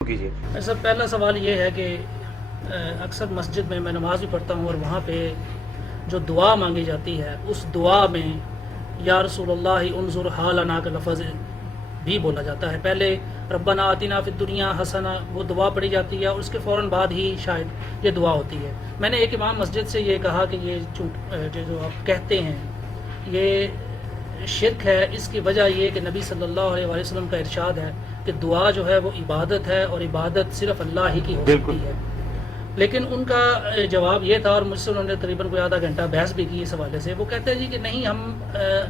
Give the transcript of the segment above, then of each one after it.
کیجیے سر، پہلا سوال یہ ہے کہ اکثر مسجد میں نماز بھی پڑھتا ہوں اور وہاں پہ جو دعا مانگی جاتی ہے اس دعا میں یا رسول اللہ انظر حالنا کا لفظ بھی بولا جاتا ہے۔ پہلے ربنا آتنا فی الدنیا حسنہ وہ دعا پڑھی جاتی ہے اور اس کے فوراً بعد ہی شاید یہ دعا ہوتی ہے۔ میں نے ایک امام مسجد سے یہ کہا کہ یہ جو آپ کہتے ہیں یہ شرک ہے، اس کی وجہ یہ کہ نبی صلی اللہ علیہ وآلہ وسلم کا ارشاد ہے کہ دعا جو ہے وہ عبادت ہے اور عبادت صرف اللہ ہی کی ہو سکتی ہے۔ لیکن ان کا جواب یہ تھا اور مجھ سے انہوں نے تقریباً کوئی آدھا گھنٹہ بحث بھی کی اس حوالے سے۔ وہ کہتے ہیں جی کہ نہیں، ہم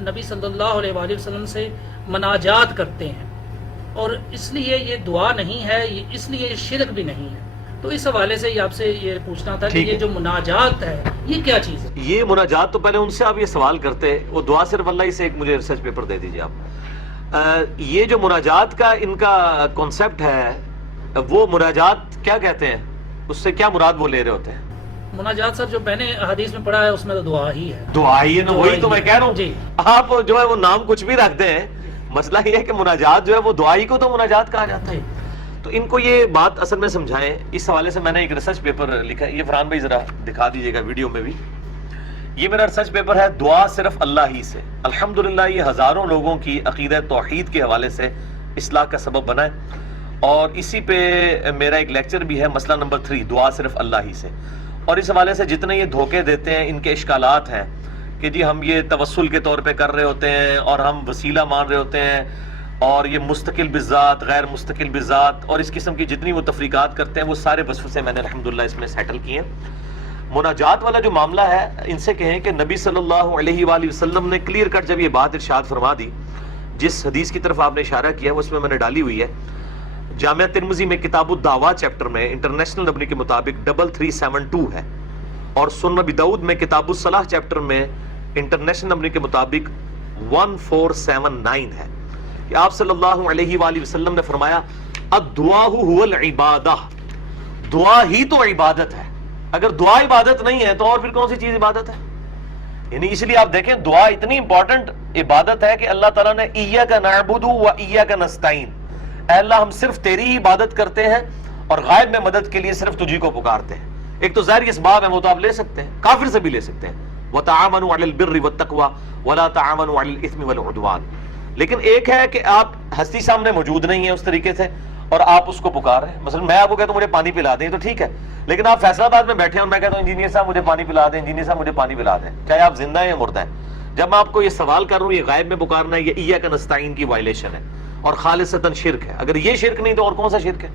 نبی صلی اللہ علیہ وآلہ وسلم سے مناجات کرتے ہیں اور اس لیے یہ دعا نہیں ہے، اس لیے یہ شرک بھی نہیں ہے۔ تو اس حوالے سے آپ سے یہ پوچھنا تھا کہ یہ جو مناجات ہے یہ کیا چیز ہے؟ یہ مناجات تو پہلے ان سے آپ یہ سوال کرتے، وہ دعا صرف اللہ ہی سے، ایک مجھے ریسرچ پیپر دے دیجیے آپ۔ یہ جو مناجات کا ان کا کانسیپٹ ہے، وہ مناجات کیا کہتے ہیں، اس سے کیا مراد وہ لے رہے ہوتے ہیں؟ مناجات سر جو میں نے حدیث میں پڑھا ہے اس میں تو دعا ہی ہے۔ دعا ہی ہے نا، وہی تو میں کہہ رہا ہوں جی۔ آپ جو ہے وہ نام کچھ بھی رکھتے ہیں، مسئلہ یہ ہے کہ مناجات جو ہے وہ دعا ہی کو تو مناجات کہا جاتا ہے۔ تو ان کو یہ بات اصل میں سمجھائیں۔ اس حوالے سے میں نے ایک ریسرچ پیپر لکھا ہے، یہ فرحان بھائی ذرا دکھا دیجیے گا ویڈیو میں بھی۔ یہ میرا ریسرچ پیپر ہے دعا صرف اللہ ہی سے۔ الحمدللہ یہ ہزاروں لوگوں کی عقیدہ توحید کے حوالے سے اصلاح کا سبب بنا ہے، اور اسی پہ میرا ایک لیکچر بھی ہے، مسئلہ نمبر 3، دعا صرف اللہ ہی سے۔ اور اس حوالے سے جتنے یہ دھوکے دیتے ہیں، ان کے اشکالات ہیں کہ جی ہم یہ توسل کے طور پہ کر رہے ہوتے ہیں اور ہم وسیلہ مان رہے ہوتے ہیں، اور یہ مستقل بالذات، غیر مستقل بالذات، اور اس قسم کی جتنی وہ تفریقات کرتے ہیں وہ سارے وصف سے میں نے الحمدللہ اس میں سیٹل کیے ہیں۔ مناجات والا جو معاملہ ہے، ان سے کہیں کہ نبی صلی اللہ علیہ وآلہ وسلم نے کلیئر کٹ جب یہ بات ارشاد فرما دی، جس حدیث کی طرف آپ نے اشارہ کیا وہ اس میں نے ڈالی ہوئی ہے۔ جامعہ ترمذی میں کتاب الدعوات چیپٹر میں انٹرنیشنل نمبر کے مطابق 3372 ہے، اور سنن ابی داؤد میں کتاب الصلاح چیپٹر میں انٹرنیشنل نمبر کے مطابق 1479 ہے کہ آپ صلی اللہ علیہ وآلہ وسلم نے فرمایا الدعاء هو العبادہ، دعا ہی تو عبادت ہے۔ اگر دعا عبادت نہیں ہے تو اور پھر کون سی چیز عبادت ہے؟ یعنی اس لیے آپ دیکھیں دعا اتنی امپورٹنٹ عبادت ہے کہ اللہ تعالیٰ نے ایاک نعبد و ایاک نستعین، اے اللہ ہم صرف تیری ہی عبادت کرتے ہیں اور غائب میں مدد کے لیے صرف تجھی کو پکارتے ہیں۔ ایک تو ظاہری اسباب ہیں، وہ تو آپ لے سکتے ہیں، کافر سے بھی لے سکتے ہیں، وَتَعَامَنُوا عَلَى الْبِرِّ وَالتَّقْوَى وَلَا تَعَامَنُوا عَلَى الْإِثْمِ وَالْعُدْوَانِ۔ لیکن ایک ہے کہ آپ ہستی سامنے موجود نہیں ہے اس طریقے سے اور آپ اس کو پکار رہے ہیں۔ مثلا میں آپ کو کہتا ہوں مجھے پانی پلا دیں تو ٹھیک ہے، لیکن آپ فیصلہ آباد میں بیٹھے ہیں اور میں کہتا ہوں انجینئر صاحب مجھے پانی پلا دیں، انجینئر صاحب مجھے پانی پلا دیں، چاہے آپ زندہ ہیں یا مردہ ہیں۔ جب میں آپ کو یہ سوال کر رہا ہوں یہ غائب میں پکارنا ہے، یہ ایاک نستعین کی وائلیشن ہے اور خالصتاً شرک ہے۔ اگر یہ شرک نہیں تو اور کون سا شرک ہے؟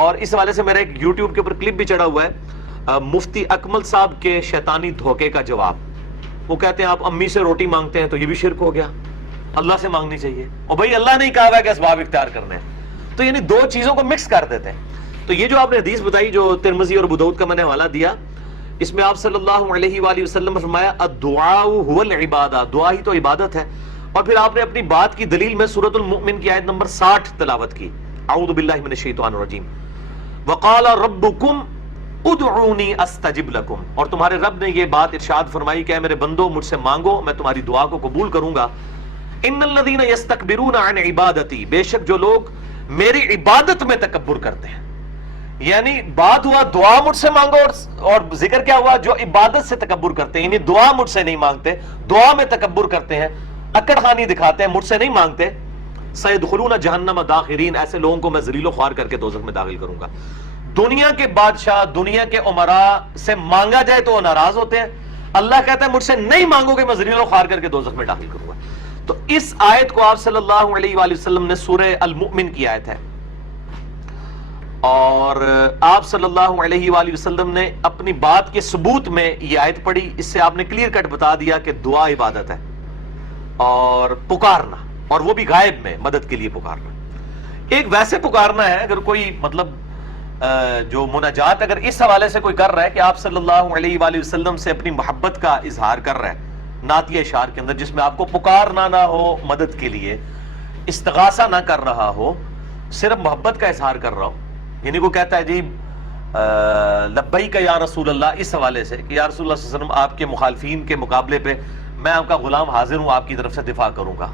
اور اس حوالے سے میرا ایک یوٹیوب کے اوپر کلپ بھی چڑھا ہوا ہے، مفتی اکمل صاحب کے شیطانی دھوکے کا جواب۔ وہ کہتے ہیں آپ امی سے روٹی مانگتے ہیں تو یہ بھی شرک ہو گیا، اللہ سے مانگنی چاہیے، اور بھائی اللہ نے کہا ہے کہ اسباب اختیار کرنے ہیں۔ تو یعنی دو چیزوں کو مکس کر دیتے ہیں۔ تو یہ جو آپ نے حدیث بتائی جو ترمذی اور ابو داؤد کا میں نے حوالہ دیا، اس میں آپ صلی اللہ علیہ وآلہ وسلم نے فرمایا الدعاء هو العبادہ، دعا ہی تو عبادت ہے۔ اور پھر آپ نے اپنی بات کی دلیل میں سورۃ المؤمن کی آیت نمبر 60 تلاوت کی، اعوذ باللہ من الشیطان الرجیم، وقال ربکم ادعونی استجب لکم، اور تمہارے رب نے یہ بات ارشاد فرمائی کہ اے میرے بندو مجھ سے مانگو میں تمہاری دعا کو قبول کروں گا۔ ان الذین یستکبرون عن عبادتی، بے شک جو لوگ میری عبادت میں تکبر کرتے ہیں، یعنی بات ہوا دعا مجھ سے مانگو اور ذکر کیا ہوا جو عبادت سے تکبر کرتے ہیں، یعنی دعا مجھ سے نہیں مانگتے، دعا میں تکبر کرتے ہیں، اکڑ خانی دکھاتے ہیں، مجھ سے نہیں مانگتے، سیدخلون جہنم داخرین، ایسے لوگوں کو میں ذلیل و خوار کر کے دوزخ میں داخل کروں گا۔ دنیا کے بادشاہ، دنیا کے امراء سے مانگا جائے تو وہ ناراض ہوتے ہیں، اللہ کہتا ہے مجھ سے نہیں مانگو گے میں ذلیل و خوار کر کے دوزخ میں داخل کروں گا۔ تو اس آیت کو آپ صلی اللہ علیہ وآلہ وسلم نے سورہ المؤمن کی آیت ہے، اور آپ صلی اللہ علیہ وآلہ وسلم نے اپنی بات کے ثبوت میں یہ آیت پڑھی، اس سے آپ نے کلیئر کٹ بتا دیا کہ دعا عبادت ہے اور پکارنا، اور وہ بھی غائب میں مدد کے لیے پکارنا۔ ایک ویسے پکارنا ہے، اگر کوئی مطلب جو مناجات اگر اس حوالے سے کوئی کر رہا ہے کہ آپ صلی اللہ علیہ وآلہ وسلم سے اپنی محبت کا اظہار کر رہا ہے نعتیہ اشعار کے اندر، جس میں آپ کو پکارنا نہ ہو مدد کے لیے، استغاثہ نہ کر رہا ہو، صرف محبت کا اظہار کر رہا ہو، یعنی وہ کہتا ہے جی لبیک یا رسول اللہ، اس حوالے سے کہ یا رسول اللہ صلی اللہ علیہ وسلم آپ کے مخالفین کے مقابلے پہ میں آپ کا غلام حاضر ہوں، آپ کی طرف سے دفاع کروں گا،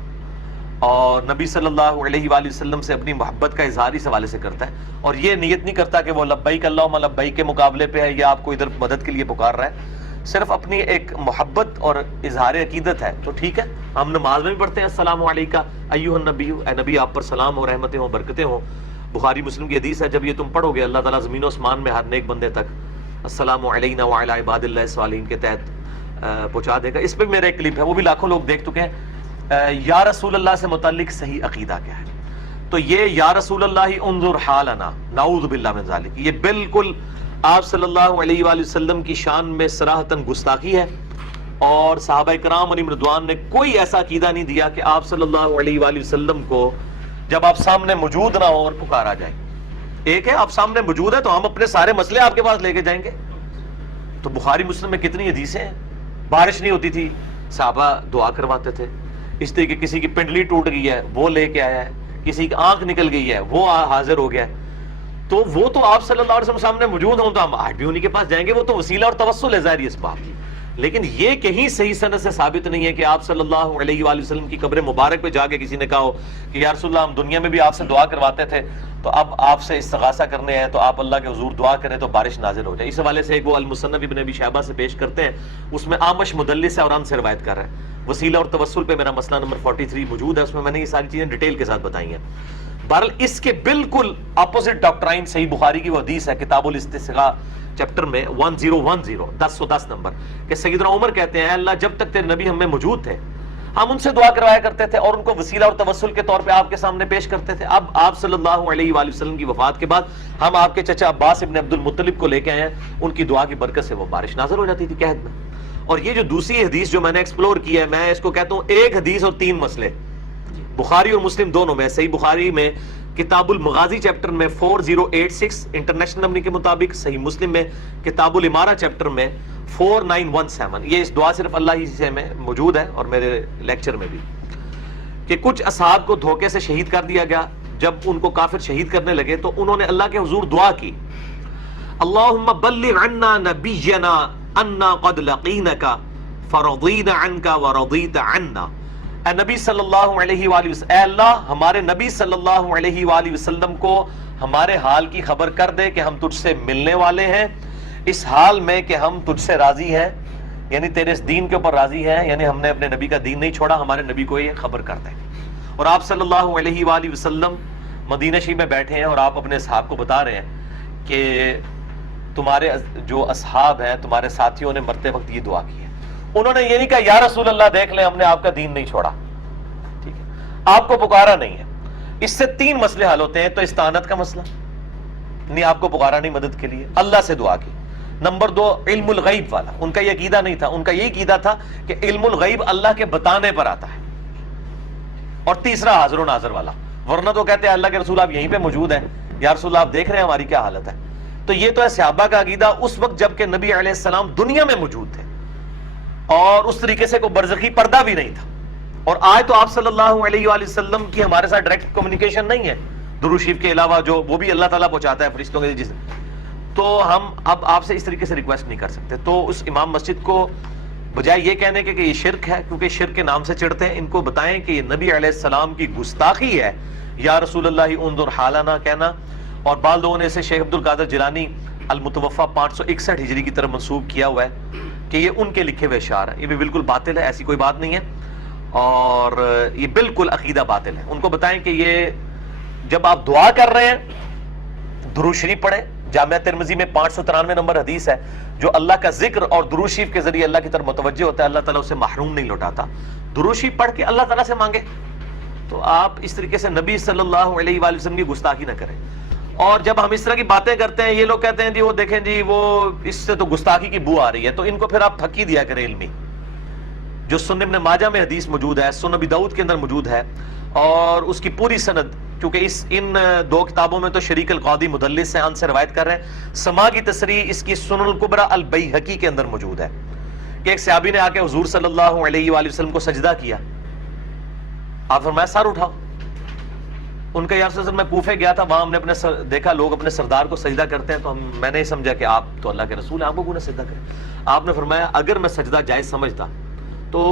اور نبی صلی اللہ علیہ وآلہ وسلم سے اپنی محبت کا اظہار اس حوالے سے کرتا ہے، اور یہ نیت نہیں کرتا کہ وہ لبیک اللہم لبیک کے مقابلے پہ ہے یا آپ کو ادھر مدد کے لیے پکار رہا ہے، صرف اپنی ایک محبت اور اظہار عقیدت ہے، تو ٹھیک ہے۔ ہم نماز میں بھی پڑھتے ہیں السلام علیکہ ایھا النبی، اے نبی آپ پر سلام ہو، رحمتیں ہوں، برکتیں ہوں۔ بخاری مسلم کی حدیث ہے، جب یہ تم پڑھو گے اللہ تعالیٰ زمین و آسمان میں ہر نیک بندے تک السلام علینا وعلی عباد اللہ الصالحین کے تحت پہنچا دے گا۔ اس پہ میرا ایک کلپ ہے، وہ بھی لاکھوں لوگ دیکھ چکے ہیں۔ یا رسول اللہ سے متعلق صحیح عقیدہ کیا ہے؟ تو یہ یا رسول اللہ انظر حالنا، نعوذ باللہ من ذالک، یہ بالکل آپ صلی اللہ علیہ وآلہ وسلم کی شان میں صراحتاً گستاخی ہے، اور صحابہ کرام علیہم رضوان نے کوئی ایسا عقیدہ نہیں دیا کہ آپ صلی اللہ علیہ وآلہ وسلم کو جب آپ سامنے موجود نہ ہو اور پکارا جائے۔ ایک ہے آپ سامنے موجود ہے تو ہم اپنے سارے مسئلے آپ کے پاس لے کے جائیں گے۔ تو بخاری مسلم میں کتنی حدیثیں ہیں، بارش نہیں ہوتی تھی صحابہ دعا کرواتے تھے، اس طرح کہ کسی کی پنڈلی ٹوٹ گئی ہے وہ لے کے آیا ہے، کسی کی آنکھ نکل گئی ہے وہ حاضر ہو گیا ہے، تو وہ تو آپ صلی اللہ علیہ وسلم سامنے موجود ہوں تو ہم آج بھی انہی کے پاس جائیں گے، وہ تو وسیلہ اور توسل ہے ظاہر اس بات۔ لیکن یہ کہیں صحیح سند سے ثابت نہیں ہے کہ آپ صلی اللہ علیہ وآلہ وسلم کی قبر مبارک پہ جا کے کسی نے کہا ہو کہ یا رسول اللہ ہم دنیا میں بھی آپ سے دعا کرواتے تھے، تو اب آپ سے استغاثہ کرنے ہیں تو آپ اللہ کے حضور دعا کریں تو بارش نازل ہو جائے۔ اس حوالے سے ایک وہ المصنف ابن ابی شیبہ سے پیش کرتے ہیں، اس میں آمش مدلس ہے اور ان سے روایت کر رہے ہیں۔ وسیلہ اور توسل پہ میرا مسئلہ نمبر 43 موجود ہے، اس میں میں نے یہ ساری چیزیں ڈیٹیل کے ساتھ بتائی ہیں۔ بہرحال اس کے بالکل اپوزٹ ڈاکٹرائن صحیح بخاری کی وہ حدیث ہے کتاب الاستسقاء چیپٹر میں 1010 نمبر، کہ سیدنا عمر کہتے ہیں اے اللہ جب تک تیرے نبی ہم میں موجود تھے ہم ان سے دعا کروایا کرتے تھے اور ان کو وسیلہ اور توسل کے طور پہ آپ کے سامنے پیش کرتے تھے۔ اب آپ صلی اللہ علیہ وآلہ وسلم کی وفات کے بعد ہم آپ کے چچا عباس ابن عبد المطلب کو لے کے آئے ہیں، ان کی دعا کی برکت سے وہ بارش نازل ہو جاتی تھی قحط میں۔ اور یہ جو دوسری حدیث جو میں نے ایکسپلور کی ہے، میں اس کو کہتا ہوں ایک حدیث اور تین مسئلے، بخاری اور مسلم دونوں میں۔ صحیح بخاری میں کتاب المغازی چیپٹر میں 4086 انٹرنیشنل نمبر کے مطابق، صحیح مسلم میں کتاب الامارہ چیپٹر میں 4917۔ یہ اس دعا صرف اللہ ہی سے میں موجود ہے اور میرے لیکچر میں بھی، کہ کچھ اصحاب کو دھوکے سے شہید کر دیا گیا۔ جب ان کو کافر شہید کرنے لگے تو انہوں نے اللہ کے حضور دعا کی، اللہم بلغ عنا نبینا انا قد لقینک فرضینا عنک ورضیت عنا۔ اے نبی صلی اللہ علیہ وآلہ وسلم، اے اللہ ہمارے نبی صلی اللہ علیہ وآلہ وسلم کو ہمارے حال کی خبر کر دے کہ ہم تجھ سے ملنے والے ہیں اس حال میں کہ ہم تجھ سے راضی ہیں، یعنی تیرے اس دین کے اوپر راضی ہیں، یعنی ہم نے اپنے نبی کا دین نہیں چھوڑا، ہمارے نبی کو یہ خبر کر دیں۔ اور آپ صلی اللہ علیہ وآلہ وسلم مدینہ شریف میں بیٹھے ہیں اور آپ اپنے اصحاب کو بتا رہے ہیں کہ تمہارے جو اصحاب ہیں تمہارے ساتھیوں نے مرتے وقت یہ دعا کی ہے۔ انہوں نے یہ نہیں کہا یا رسول اللہ دیکھ لیں ہم نے آپ کا دین نہیں چھوڑا، ٹھیک ہے، آپ کو پکارا نہیں ہے۔ اس سے تین مسئلے حل ہوتے ہیں، تو استعانت کا مسئلہ، نہیں آپ کو پکارا نہیں مدد کے لیے، اللہ سے دعا کی۔ نمبر دو علم الغیب والا، ان کا یہ عقیدہ نہیں تھا، ان کا یہ عقیدہ تھا کہ علم الغیب اللہ کے بتانے پر آتا ہے۔ اور تیسرا حاضر و ناظر والا، ورنہ تو کہتے ہیں اللہ کے رسول آپ یہیں پہ موجود ہیں، یا رسول اللہ آپ دیکھ رہے ہیں ہماری کیا حالت ہے۔ تو یہ تو ہے صحابہ کا عقیدہ اس وقت جب کہ نبی علیہ السلام دنیا میں موجود تھے، اور اس طریقے سے کوئی برزخی پردہ بھی نہیں تھا۔ اور آج تو آپ صلی اللہ علیہ وآلہ وسلم کی ہمارے ساتھ ڈائریکٹ کمیونیکیشن نہیں ہے، درود شریف کے علاوہ جو وہ بھی اللہ تعالیٰ پہنچاتا ہے فرشتوں کے جس، تو ہم اب آپ سے اس طریقے سے ریکویسٹ نہیں کر سکتے۔ تو اس امام مسجد کو بجائے یہ کہنے کے کہ یہ شرک ہے، کیونکہ شرک کے نام سے چڑھتے ہیں، ان کو بتائیں کہ یہ نبی علیہ السلام کی گستاخی ہے یا رسول اللہ انظر حالنا کہنا۔ اور بعض لوگوں نے اسے شیخ عبد القادر جیلانی المتوفی 561 ہجری کی طرف منسوب کیا ہوا ہے کہ یہ ان کے لکھے ہوئے اشعار ہیں، یہ بھی بالکل باطل ہے، ایسی کوئی بات نہیں ہے، اور یہ بالکل عقیدہ باطل ہے۔ ان کو بتائیں کہ یہ جب آپ دعا کر رہے ہیں درود شریف پڑھیں، جامعہ ترمذی میں 593 نمبر حدیث ہے، جو اللہ کا ذکر اور درود شریف کے ذریعے اللہ کی طرف متوجہ ہوتا ہے اللہ تعالیٰ اسے محروم نہیں لوٹاتا۔ درود شریف پڑھ کے اللہ تعالیٰ سے مانگے، تو آپ اس طریقے سے نبی صلی اللہ علیہ وآلہ وسلم کی گستاخی نہ کریں۔ اور جب ہم اس طرح کی باتیں کرتے ہیں، یہ لوگ کہتے ہیں جی وہ دیکھیں جی وہ اس سے تو گستاخی کی بو آ رہی ہے، تو ان کو پھر آپ پھکی دیا کریں علمی، جو سنن ابن ماجہ میں حدیث موجود ہے، سنن ابی داؤد کے اندر موجود ہے، اور اس کی پوری سند، کیونکہ ان دو کتابوں میں تو شریک القاضی مدلس سے ان سے روایت کر رہے ہیں، سما کی تصریح اس کی سنن الکبری البیہقی کے اندر موجود ہے کہ ایک صحابی نے آ کے حضور صلی اللہ علیہ وآلہ وسلم کو سجدہ کیا، آپ فرمایا سر اٹھاؤ۔ ان کا یا رسول اللہ میں کوفے گیا تھا، وہاں ہم نے دیکھا لوگ اپنے سردار کو سجدہ کرتے ہیں، تو میں نے سمجھا کہ آپ تو اللہ کے رسول ہیں، آپ کو کیوں نہ سجدہ کریں؟ آپ نے فرمایا اگر میں سجدہ جائز سمجھتا تو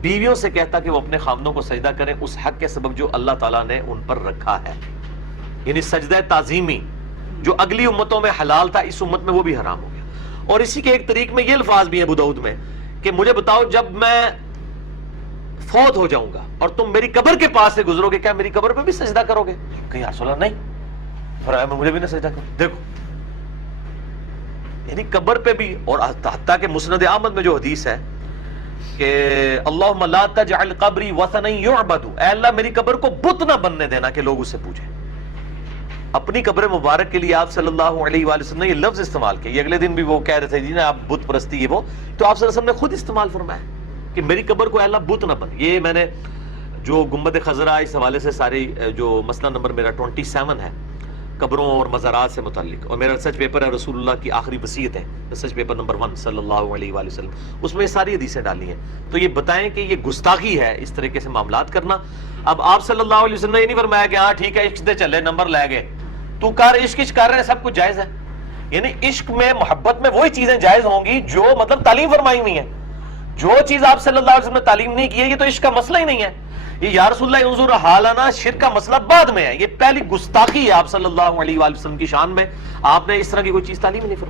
بیویوں سے کہتا کہ وہ اپنے خامدوں کو سجدہ کریں اس حق کے سبب جو اللہ تعالیٰ نے ان پر رکھا ہے، یعنی سجدہ تعظیمی جو اگلی امتوں میں حلال تھا اس امت میں وہ بھی حرام ہو گیا۔ اور اسی کے ایک طریق میں یہ الفاظ بھی ہیں ابو داؤد میں کہ مجھے بتاؤ جب میں فوت ہو جاؤں گا اور تم میری قبر کے پاس سے گزرو گے، کیا میری قبر پہ بھی سجدہ کرو گے؟ کہ یا رسول اللہ نہیں، فرمایا میں مجھے بھی نہ سجدہ کروں۔ دیکھو یعنی قبر پہ بھی، اور حتیٰ کہ مسند احمد میں جو حدیث ہے کہ اللہم لا تجعل قبری وثنا یعبد، اے اللہ میری قبر کو بت نہ بننے دینا کہ لوگ اس سے پوچھیں۔ اپنی قبر مبارک کے لیے آپ صلی اللہ علیہ وآلہ وسلم نے یہ لفظ استعمال کیا، یہ اگلے دن بھی وہ کہہ رہے تھے جی نا آپ بت پرستی یہ وہ، تو آپ صلی اللہ علیہ وسلم نے خود استعمال فرمایا کہ میری قبر کو اے اللہ بت نہ بن۔ یہ میں نے جو گنبد خضرا اس حوالے سے ساری جو مسئلہ نمبر میرا 27 ہے قبروں اور مزارات سے متعلق، اور میرا ریسرچ پیپر ہے رسول اللہ کی آخری وصیت ہے، ریسرچ پیپر نمبر 1 صلی اللہ علیہ وآلہ وسلم، اس میں یہ ساری حدیثیں ڈالی ہیں۔ تو یہ بتائیں کہ یہ گستاخی ہے اس طریقے سے معاملات کرنا۔ اب آپ صلی اللہ علیہ وسلم نے یہ نہیں فرمایا کہ ہاں ٹھیک ہے عشق دے چلے نمبر لے گئے، تو کر عشق کر رہے ہیں سب کچھ جائز ہے، یعنی عشق میں محبت میں وہی چیزیں جائز ہوں گی جو مطلب تعلیم فرمائی ہوئی ہیں۔ جو چیز آپ صلی اللہ علیہ وسلم نے تعلیم نہیں کی ہے یہ تو عشق کا مسئلہ ہی نہیں ہے۔ یہ یا رسول اللہ انظر حالنا شرک کا مسئلہ بعد میں ہے، یہ پہلی گستاخی ہے آپ صلی اللہ علیہ وآلہ وسلم کی شان میں، آپ نے اس طرح کی کوئی چیز تعلیم نہیں فرمائی۔